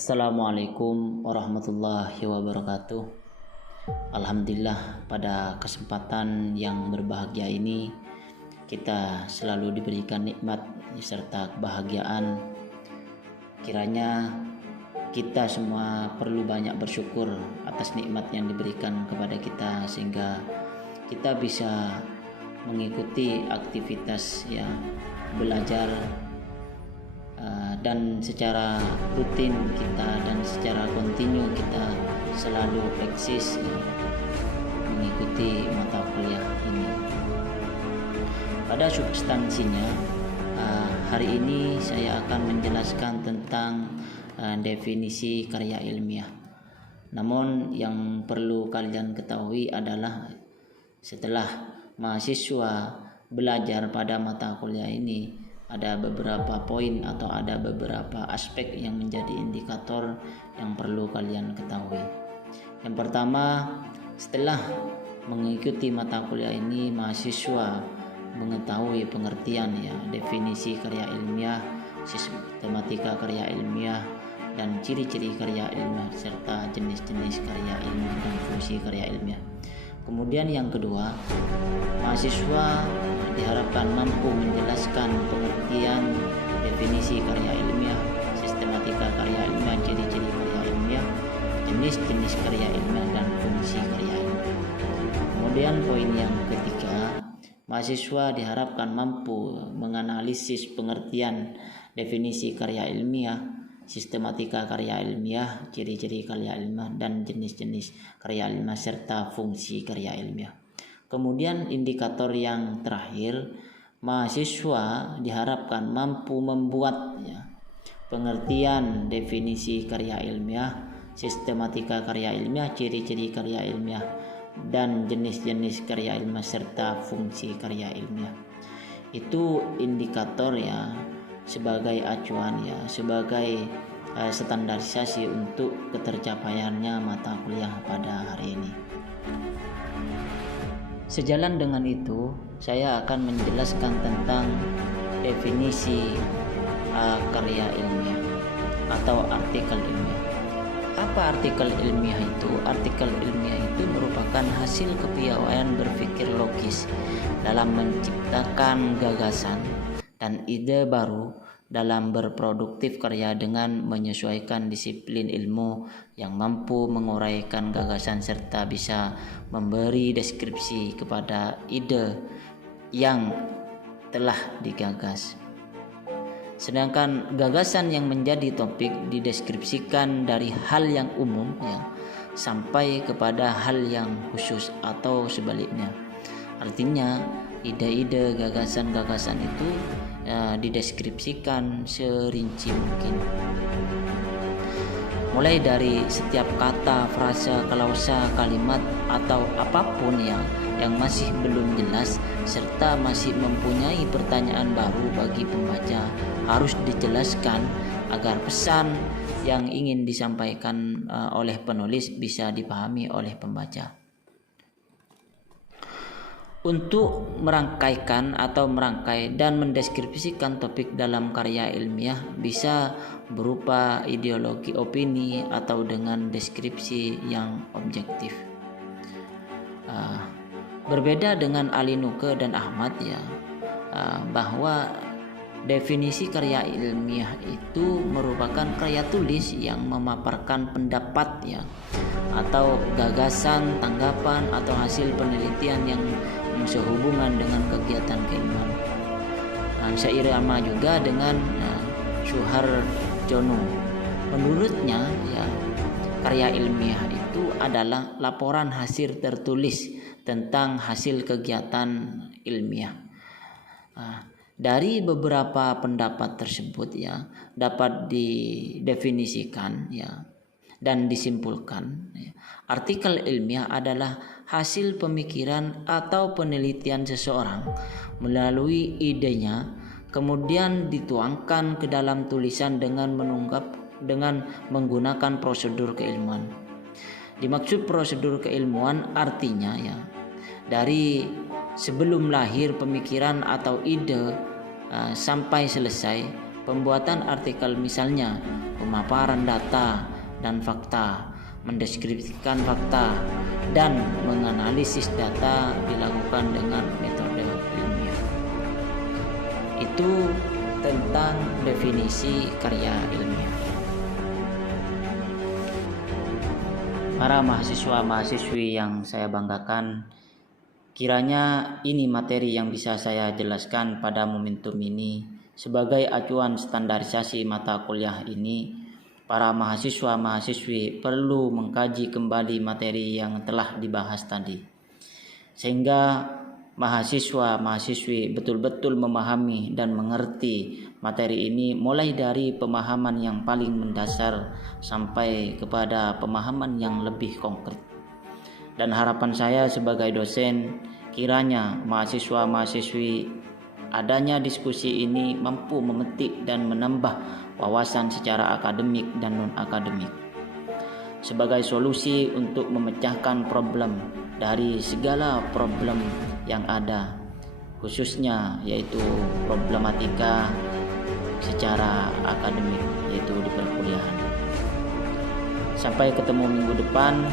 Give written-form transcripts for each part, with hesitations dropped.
Assalamualaikum warahmatullahi wabarakatuh. Alhamdulillah, pada kesempatan yang berbahagia ini kita selalu diberikan nikmat serta kebahagiaan. Kiranya kita semua perlu banyak bersyukur atas nikmat yang diberikan kepada kita, sehingga kita bisa mengikuti aktivitas belajar dan secara rutin kita dan secara kontinu kita selalu eksis mengikuti mata kuliah ini. Pada substansinya, hari ini saya akan menjelaskan tentang definisi karya ilmiah. Namun yang perlu kalian ketahui adalah setelah mahasiswa belajar pada mata kuliah ini, ada beberapa poin atau ada beberapa aspek yang menjadi indikator yang perlu kalian ketahui. Yang pertama, setelah mengikuti mata kuliah ini, mahasiswa mengetahui pengertian definisi karya ilmiah, sistematika karya ilmiah, dan ciri-ciri karya ilmiah serta jenis-jenis karya ilmiah dan fungsi karya ilmiah. Kemudian yang kedua, mahasiswa diharapkan mampu menjelaskan pengertian definisi karya ilmiah, sistematika karya ilmiah, ciri-ciri karya ilmiah, jenis-jenis karya ilmiah, dan fungsi karya ilmiah. Kemudian poin yang ketiga, mahasiswa diharapkan mampu menganalisis pengertian definisi karya ilmiah, sistematika karya ilmiah, ciri-ciri karya ilmiah, dan jenis-jenis karya ilmiah serta fungsi karya ilmiah. Kemudian indikator yang terakhir, mahasiswa diharapkan mampu membuat pengertian definisi karya ilmiah, sistematika karya ilmiah, ciri-ciri karya ilmiah, dan jenis-jenis karya ilmiah serta fungsi karya ilmiah. Itu indikator sebagai acuan sebagai standarisasi untuk ketercapaiannya mata kuliah pada hari ini. Sejalan dengan itu, saya akan menjelaskan tentang definisi karya ilmiah atau artikel ilmiah. Apa artikel ilmiah itu? Artikel ilmiah itu merupakan hasil kepiawaian berpikir logis dalam menciptakan gagasan dan ide baru dalam berproduktif karya dengan menyesuaikan disiplin ilmu yang mampu menguraikan gagasan serta bisa memberi deskripsi kepada ide yang telah digagas. Sedangkan gagasan yang menjadi topik dideskripsikan dari hal yang umum sampai kepada hal yang khusus atau sebaliknya. Artinya ide-ide, gagasan-gagasan itu dideskripsikan serinci mungkin. Mulai dari setiap kata, frase, klausa, kalimat, atau apapun yang masih belum jelas serta masih mempunyai pertanyaan baru bagi pembaca harus dijelaskan agar pesan yang ingin disampaikan oleh penulis bisa dipahami oleh pembaca. Untuk merangkai dan mendeskripsikan topik dalam karya ilmiah bisa berupa ideologi, opini, atau dengan deskripsi yang objektif. Berbeda dengan Ali Nuke dan Ahmad bahwa definisi karya ilmiah itu merupakan karya tulis yang memaparkan pendapat atau gagasan, tanggapan, atau hasil penelitian yang sehubungan dengan kegiatan keilmuan. Seirama juga dengan Suharjono. Menurutnya karya ilmiah itu adalah laporan hasil tertulis tentang hasil kegiatan ilmiah. Dari beberapa pendapat tersebut dapat didefinisikan dan disimpulkan artikel ilmiah adalah hasil pemikiran atau penelitian seseorang melalui idenya, kemudian dituangkan ke dalam tulisan dengan menggunakan prosedur keilmuan. Dimaksud prosedur keilmuan artinya dari sebelum lahir pemikiran atau ide sampai selesai Pembuatan artikel misalnya pemaparan data dan fakta, mendeskripsikan fakta, dan menganalisis data dilakukan dengan metode ilmiah. Itu tentang definisi karya ilmiah. Para mahasiswa-mahasiswi yang saya banggakan, kiranya ini materi yang bisa saya jelaskan pada momentum ini. Sebagai acuan standarisasi mata kuliah ini, para mahasiswa-mahasiswi perlu mengkaji kembali materi yang telah dibahas tadi, sehingga mahasiswa-mahasiswi betul-betul memahami dan mengerti materi ini mulai dari pemahaman yang paling mendasar sampai kepada pemahaman yang lebih konkret. Dan harapan saya sebagai dosen, kiranya mahasiswa-mahasiswi adanya diskusi ini mampu memetik dan menambah wawasan secara akademik dan non-akademik sebagai solusi untuk memecahkan problem dari segala problem yang ada, khususnya yaitu problematika secara akademik, yaitu di perkuliahan. Sampai ketemu minggu depan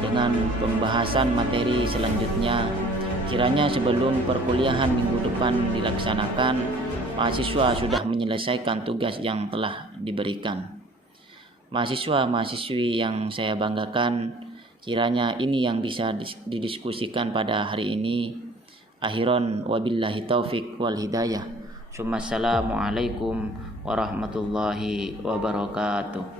dengan pembahasan materi selanjutnya. Kiranya sebelum perkuliahan minggu depan dilaksanakan, mahasiswa sudah menyelesaikan tugas yang telah diberikan. Mahasiswa-mahasiswi yang saya banggakan, kiranya ini yang bisa didiskusikan pada hari ini. Akhiran wabillahi taufik wal hidayah. Assalamualaikum warahmatullahi wabarakatuh.